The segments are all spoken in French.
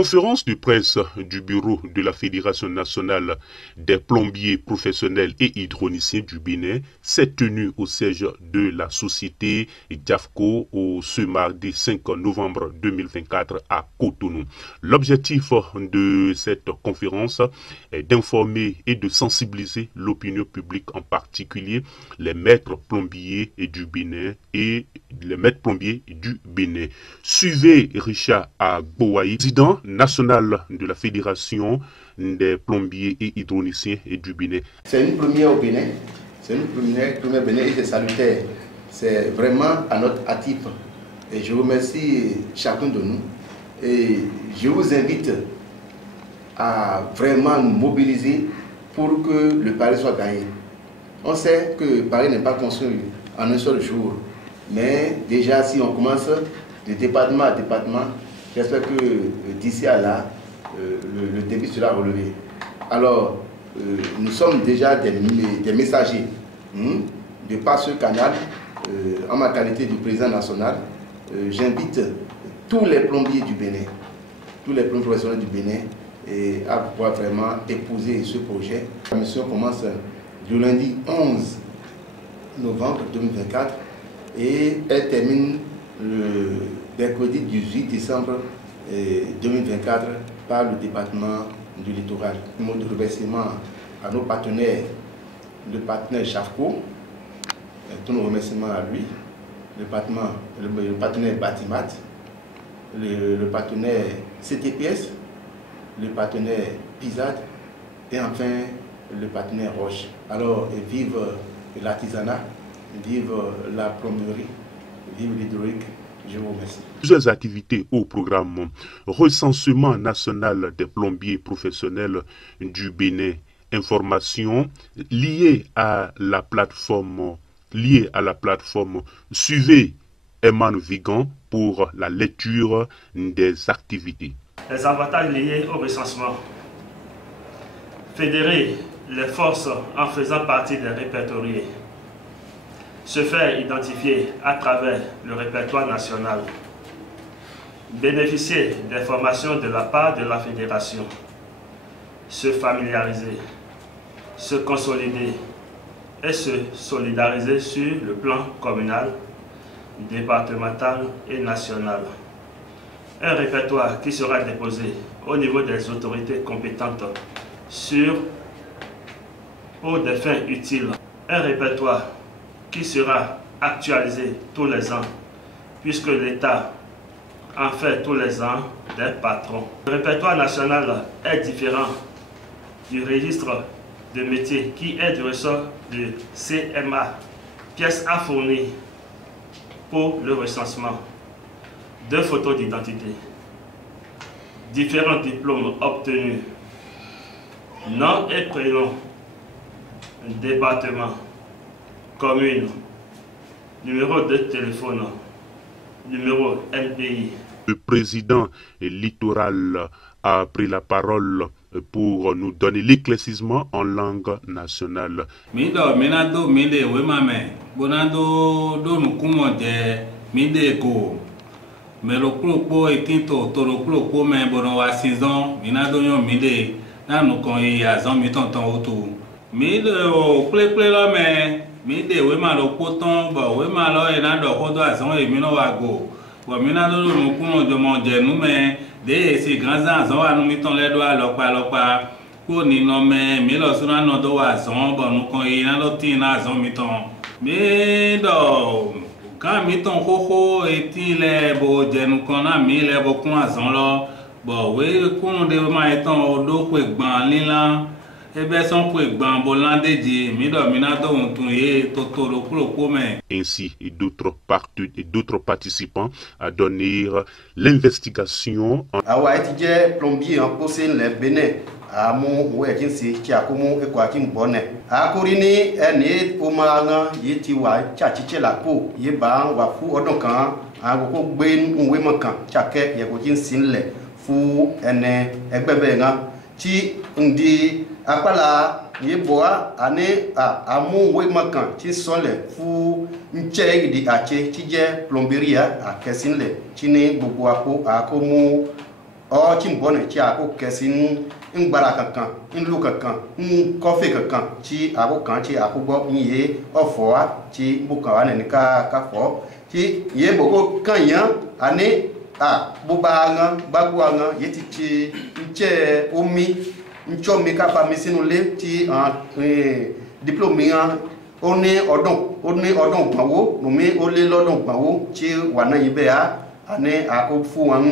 Conférence de presse du bureau de la Fédération nationale des plombiers professionnels et hydroniciens du Bénin s'est tenue au siège de la société Diafco ce mardi 5 novembre 2024 à Cotonou. L'objectif de cette conférence est d'informer et de sensibiliser l'opinion publique, en particulier les maîtres plombiers du Bénin et les maîtres plombiers du Bénin. Suivez Richard Agboaï, président national de la Fédération des plombiers et hydroniciens du Bénin. C'est une première au Bénin, c'est une première Bénin et c'est salutaire. C'est vraiment à notre actif. Et je remercie chacun de nous. Et je vous invite à vraiment nous mobiliser pour que le pari soit gagné. On sait que Paris n'est pas construit en un seul jour. Mais déjà, si on commence de département à département, j'espère que d'ici à là, le débit sera relevé. Alors, nous sommes déjà des messagers de par ce canal. En ma qualité de président national, j'invite tous les plombiers du Bénin, tous les plombiers professionnels du Bénin, à pouvoir vraiment épouser ce projet. La mission commence du lundi 11 novembre 2024 et elle termine le mercredi 18 décembre 2024 par le département du littoral. Un mot de remerciement à nos partenaires, le partenaire Diafco, tous nos remerciements à lui, le partenaire Batimat, le partenaire CTPS, le partenaire PISAD et enfin le partenaire Roche. Alors, vive l'artisanat, vive la plomberie, vive l'hydraulique. Je vous remercie. Plusieurs activités au programme. Recensement national des plombiers professionnels du Bénin. Information liée à la plateforme. Suivez Eman Vigan pour la lecture des activités. Les avantages liés au recensement. Fédérer les forces en faisant partie des répertoriés. Se faire identifier à travers le répertoire national. Bénéficier des formations de la part de la fédération. Se familiariser. Se consolider et se solidariser sur le plan communal, départemental et national. Un répertoire qui sera déposé au niveau des autorités compétentes pour des fins utiles. Un répertoire qui sera actualisé tous les ans, puisque l'État en fait tous les ans des patrons. Le répertoire national est différent du registre de métiers qui est du ressort de CMA. Pièces à fournir pour le recensement. 2 photos d'identité. Différents diplômes obtenus. Nom et prénom. Département. Commune. Numéro de téléphone. Numéro NPI. Le président littoral a pris la parole pour nous donner l'éclaircissement en langue nationale. de ces grands ans à nous mettons les doigts à pour nous nommer mais là sur nos doigts bon nous quand il y a l'autre mais quand mettons coco et il est beau de nous qu'on a mis les beaucoup à son là bon oui qu'on devrait être au dos que là et bien son que bon dédié mais on tourner totoro pour ainsi et d'autres participants à donner l'investigation. Plombier en possède les Bénin. À mon ouais qui c'est qui a comment et quoi qui me bonne. À Corini est pour ma yetiwa tchatche la peau yeba wa fu odokan a ko ben unwe makan tchake ye ko kin sinle fu ene egbebe nga ti ndi apala yeboa ane amu we makan ti sonle fu nche di ache ti je plomberia a kesinle ti ni gbogbo apo a ko mu o chimbone chi ako kesin ngbara kankan nlu kankan coffee kankan chi ako kan chi ako gbo ye ofo wa chi bukan wa ni ka fo chi ye bogo kan yan ani buba nga bagwa nga yeti chi nche omi nchomi ka pa misinu le ti diplôme nga oni odon gbawo no mi o le lodon gbawo ti wa na yibe ani ako fu wan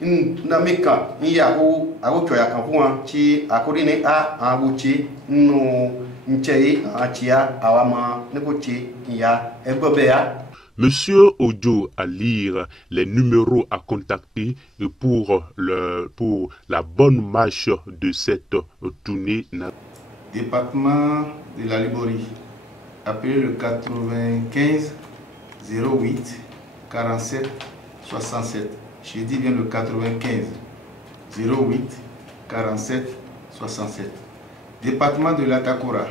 na mika ni ako choya kan fu wan ti akori ni awo ti no nche atia awama ne ko ti ya egbobe ya. Monsieur Ojo à lire les numéros à contacter pour la bonne marche de cette tournée. Département de la Liborie, appelez le 95 08 47 67. Je dis bien le 95 08 47 67. Département de l'Atakora,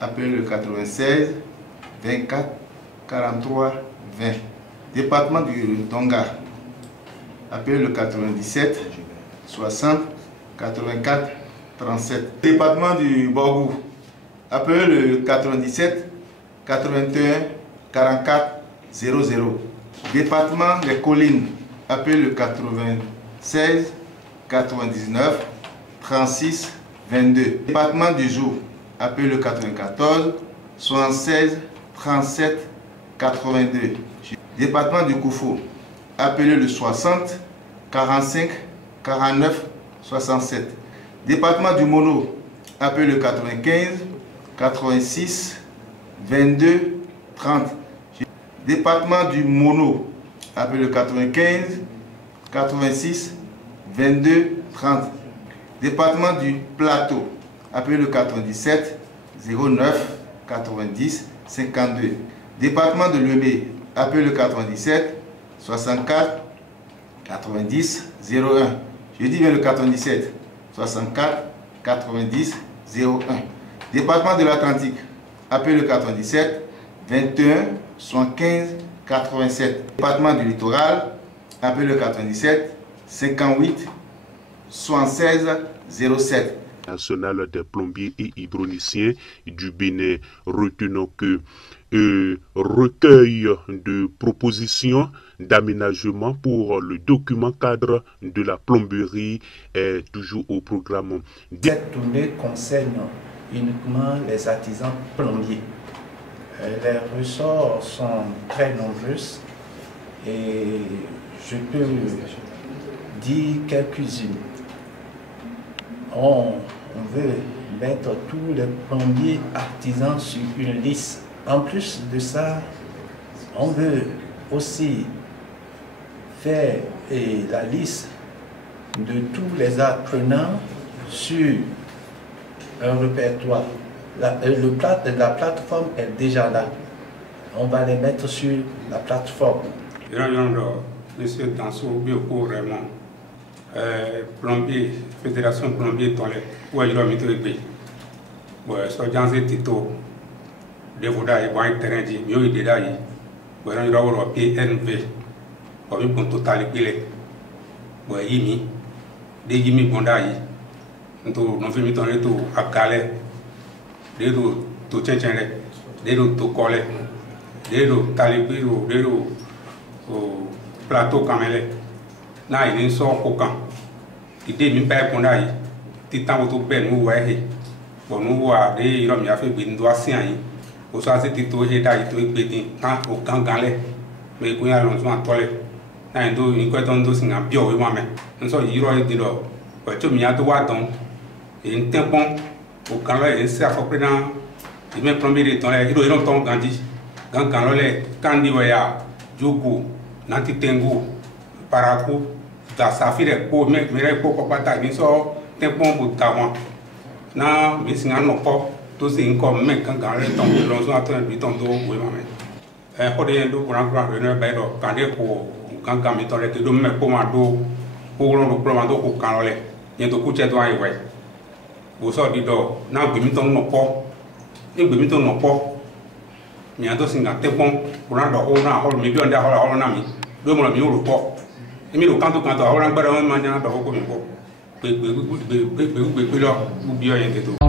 appelez le 96 24 43 20. Département du Tonga, appelez le 97 60 84 37. Département du Borgou, appelez le 97 81 44 00. Département des Collines, appelez le 96 99 36 22. Département du Jour, appelez le 94 76 37 82. Département du Koufou, appelez le 60 45 49 67. Département du Mono, appelez le 95 86 22 30. Département du Mono, appelez le 95 86 22 30. Département du Plateau, appelez le 97 09 90 52. Département de Lemay, appelez le 97 64 90 01. Je dis bien le 97 64 90 01. Département de l'Atlantique, appelez le 97 21 75 87. Département du Littoral, appelez le 97 58 76 07. National des plombiers et hydroniciens du Bénin, retenons que recueil de propositions d'aménagement pour le document cadre de la plomberie est toujours au programme. Cette tournée concerne uniquement les artisans plombiers. Les ressorts sont très nombreux et je peux dire quelques-unes. On veut mettre tous les plombiers artisans sur une liste. En plus de ça, on veut aussi faire la liste de tous les apprenants sur un répertoire. La plateforme est déjà là. On va les mettre sur la plateforme. Monsieur Danso Bioko Raymond, plombier, Fédération plombier dans les Ouajiro-Mito-Ébé. Sojanze Tito, Devoda et Boin Terrain, Mio et Dedaï, Ouajiro PNV, Omi pour total Pile, Ouajimi, Degimi Bondaï, nous faisons tout à Calais, des tout Tchétchène, des tout Collet, des tout Talibiro, des tout plateau Kamele. Na il sort au camp. Il dit même pas qu'on aille. Titan auto ben nous ouais. Bon nous voir des il a fait bin doit sien. Au soir c'est tito et d'ailleurs tout petit quand au camp galé. Mais qu'on a l'on soit toilette. Na ndo une quoi ton dos singa bio et moi-même. On sort il y dit là. Ouais tu m'y a droit donc. Et un tempon au camp là il s'est fait dans il met plombier de temps là il doit longtemps gandi. Quand là kandi waya jogo nanti tengu paraku da safire ko me mere ko pata ni so tempon bu tawa na mi singa no ko to sin ko me kan ga re ton lo so ato bi ton do we ma me ko de ndo gran gran re be do kan de ko kan kan mi to re do me ko ma do ko ro do ma do ko kan le yen to ku che do ai we bo so di do na gbe mi ton no ko ni gbe mi ton no ko mi ado singa tempon gran do o na ho mi bi on da ho na mi do mo mi o ro ko emi lo kanto kanto awra gbara won ma nya ba ko mi ko pe lo bu bi o yen teto